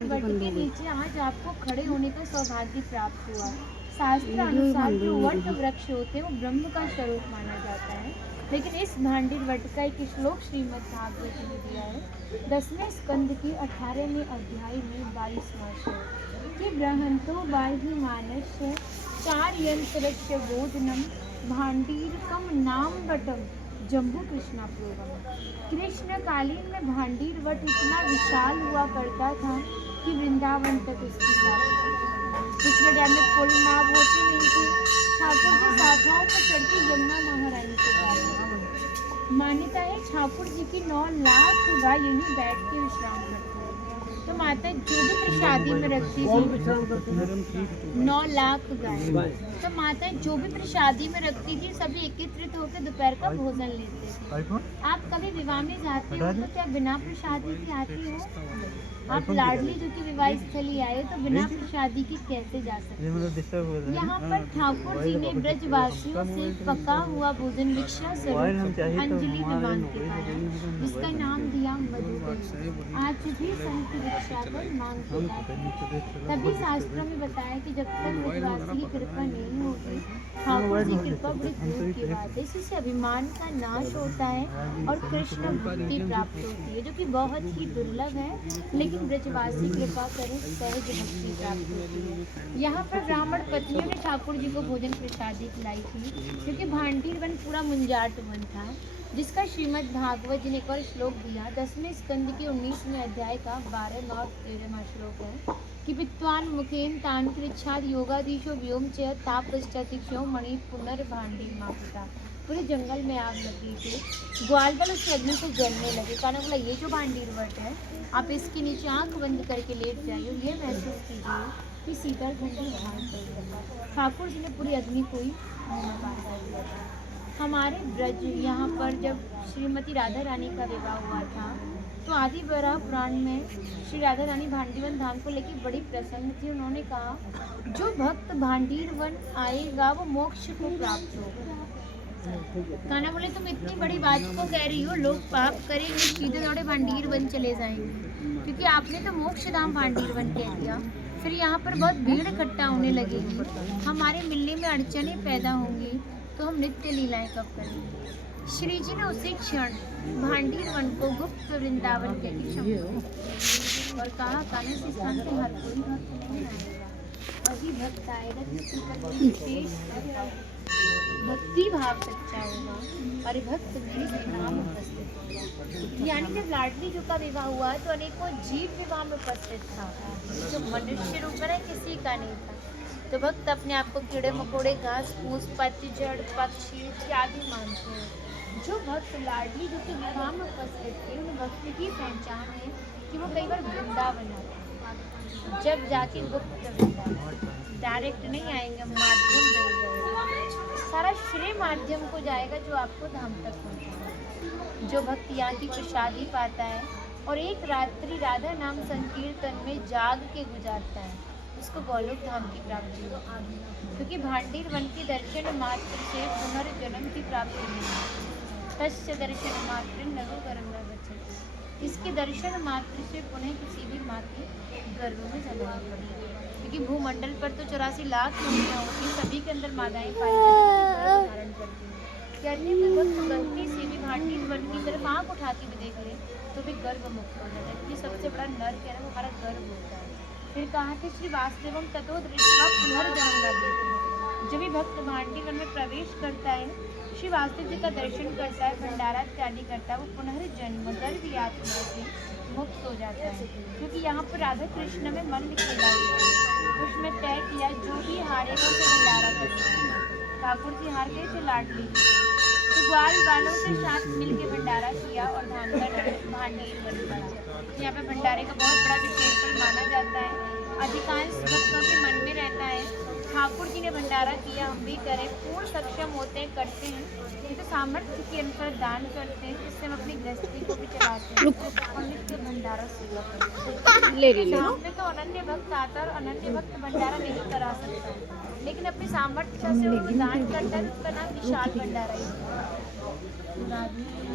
What के नीचे आज आपको खड़े होने का सौभाग्य प्राप्त हुआ। शास्त्र अनुसार जो वट वृक्ष होते हैं वो ब्रह्म का स्वरूप माना जाता है। लेकिन इस भांडीर वट का एक श्लोक श्रीमद् भागवत में दिया है 10वें स्कंद की 18वें अध्याय में 22वां श्लोक कि ब्रह्मंतो बाहि मानस्य चार यंत्र बोधनम भांडीरकम नाम वटम जम्बू कृष्णा प्रोगम। कृष्ण कालीन में भांडीर वट इतना विशाल हुआ करता था कि वृंदावन तक इसकी शाखा। पिछले टाइम में पुल नाव होती नहीं थी, ठाकुर जी शाखाओं पर चढ़ती यमुना महारानी को पार। मान्यता है ठाकुर जी की 9 लाख गाय यहीं बैठ के विश्राम करती है। तो माता जो भी प्रसादी में रखती थी 9 लाख गाय, तो माता जो भी प्रसादी में रखती थी सभी एकत्रित होकर दोपहर का भोजन लेते थे। आप कभी विवाह में जाते हो तो क्या बिना प्रसादी के आती हो? आप लाडली जो की विवाह स्थली आए तो बिना प्रसादी के कैसे जा सकते? यहाँ पर ठाकुर जी ने ब्रजवासियों से पका हुआ भोजन भिक्षा स्वरूप अंजलि में बांध के पाया, जिसका नाम दिया मधुकर। आज भी संत भिक्षा कर मांगते जाते। तभी शास्त्रों में बताया कि जब तक ब्रजवासी की कृपा नहीं होगी ठाकुर जी कृपा बड़ी दूर की बात है। इससे अभिमान का नाश होता है और कृष्ण भक्ति प्राप्त होती है, जो कि बहुत ही दुर्लभ है। लेकिन ब्रजवासी कृपा करें सहज भक्ति प्राप्त होती है। यहाँ पर ब्राह्मण पत्नियों ने ठाकुर जी को भोजन प्रसादी खिलाई थी, क्योंकि भांडीर वन पूरा मुंजाट वन था, जिसका श्रीमद् भागवत जी ने एक और श्लोक दिया 10वें स्कंद के 19वें अध्याय का 12वां और 13वां श्लोक है कि विद्वान मुखेन तान कृच्छाद योगाधीशो व्योम च तापश्चतिक्षो मणि पुनर्भांडी माता। पूरे जंगल में आग लगी थी, ग्वाल बल उसके अग्नि से जलने लगे। काना बोला ये जो भांडीर वट है आप इसके नीचे आंख बंद करके लेट जाइए, ये महसूस कीजिए कि शीतल ठंडी भाग गई। ठाकुर जी ने पूरी अग्नि को ही दिया था। हमारे ब्रज यहाँ पर जब श्रीमती राधा रानी का विवाह हुआ था तो आदि वराह पुराण में श्री राधा रानी भांडीवन धाम को लेकर बड़ी प्रसन्न थी। उन्होंने कहा जो भक्त भांडीर वन आएगा वो मोक्ष को प्राप्त होगा। कान्हा बोले तुम इतनी बड़ी बात को कह रही हो, लोग पाप करेंगे सीधे दौड़े भांडीर वन चले जाएंगे, क्योंकि आपने तो मोक्ष धाम भांडीर वन कह दिया। फिर यहाँ पर बहुत भीड़ इकट्ठा होने लगेगी, हमारे मिलने में अड़चने पैदा होंगी, तो हम नित्य लीलाएं कब करेंगे? श्री जी ने उसी क्षण भांडीर वन को गुप्त वृंदावन के और कहा कान्हा इस स्थान पे हर कोई भक्त नहीं आएगा, वही भक्त आएगा जिसका विशेष भक्ति भाव सच्चा होगा और भक्त मेरे नाम उपस्थित होगा। यानी जब लाडली जी का विवाह हुआ तो अनेकों जीव विवाह में उपस्थित था, जो मनुष्य रूप में किसी का नहीं था। तो भक्त अपने आप को कीड़े मकोड़े घास फूस पत्ती जड़ पक्षी इत्यादि मानते हैं। जो भक्त लाडली जी के विवाह में उपस्थित थे उन भक्त की पहचान है कि वो कई बार वृंदावन आते, जब जाके गुप्त वृंदावन, डायरेक्ट नहीं आएंगे, माध्यम जरूर सारा श्रेय माध्यम को जाएगा जो आपको धाम तक पहुँचाएगा। जो भक्त यहाँ की प्रसादी पाता है और एक रात्रि राधा नाम संकीर्तन में जाग के गुजारता है उसको गोलोक धाम की प्राप्ति होगी, क्योंकि भांडीर वन के दर्शन मात्र से पुनर्जन्म की प्राप्ति नहीं है। तस्य दर्शन मात्र नरो गर्भ में बचत, इसके दर्शन मात्र से पुनः किसी भी माँ के गर्भ में जाना पड़ेगा, क्योंकि भूमंडल पर तो 84 लाख योनियां होती, सभी के अंदर मादाएं पाई धारण करती हैं। कहने में भक्त गलती से भी भांडीर वन की तरफ आँख उठा के भी देख ले तो भी गर्भ मुक्त हो जाता है, क्योंकि सबसे बड़ा नर्क है ना वो हमारा गर्भ होता है। फिर कहा कि श्री वासुदेवम ततो दृष्ट्वा पुनर्जन्म न देते। जब भी भक्त भांडीर वन में प्रवेश करता है श्री वासुदेव जी का दर्शन करता है, भंडारा इत्यादि करता है, वो पुनर्जन्म गर्भ यातना से मुक्त हो जाता है, क्योंकि यहाँ पर राधा कृष्ण में मन खेला हुआ है। उसमें तय किया जो भी हारेगा उसे भंडारा करना। ठाकुर जी हार गए थे लाडली, तो ग्वाल वालों के साथ मिलकर भंडारा किया और धाम का भांडीर वन पड़ा। यहाँ पे भंडारे का बहुत बड़ा विशेष फल माना जाता है, अधिकांश भक्तों के मन में रहता है ठाकुर जी ने भंडारा किया हम भी करें। पूर्ण सक्षम होते हैं, करते हैं, ये तो सामर्थ्य के अनुसार दान करते हैं, जिससे हम अपनी गृहस्थी को भी चलाते हैं और नित्य भंडारा सेवा करते हैं। सामने तो अनन्य भक्त आता है और अनन्य भक्त भंडारा नहीं करा सकता है, लेकिन अपनी सामर्थ्य से उसको दान करता है, उसका नाम विशाल भंडारा ही है।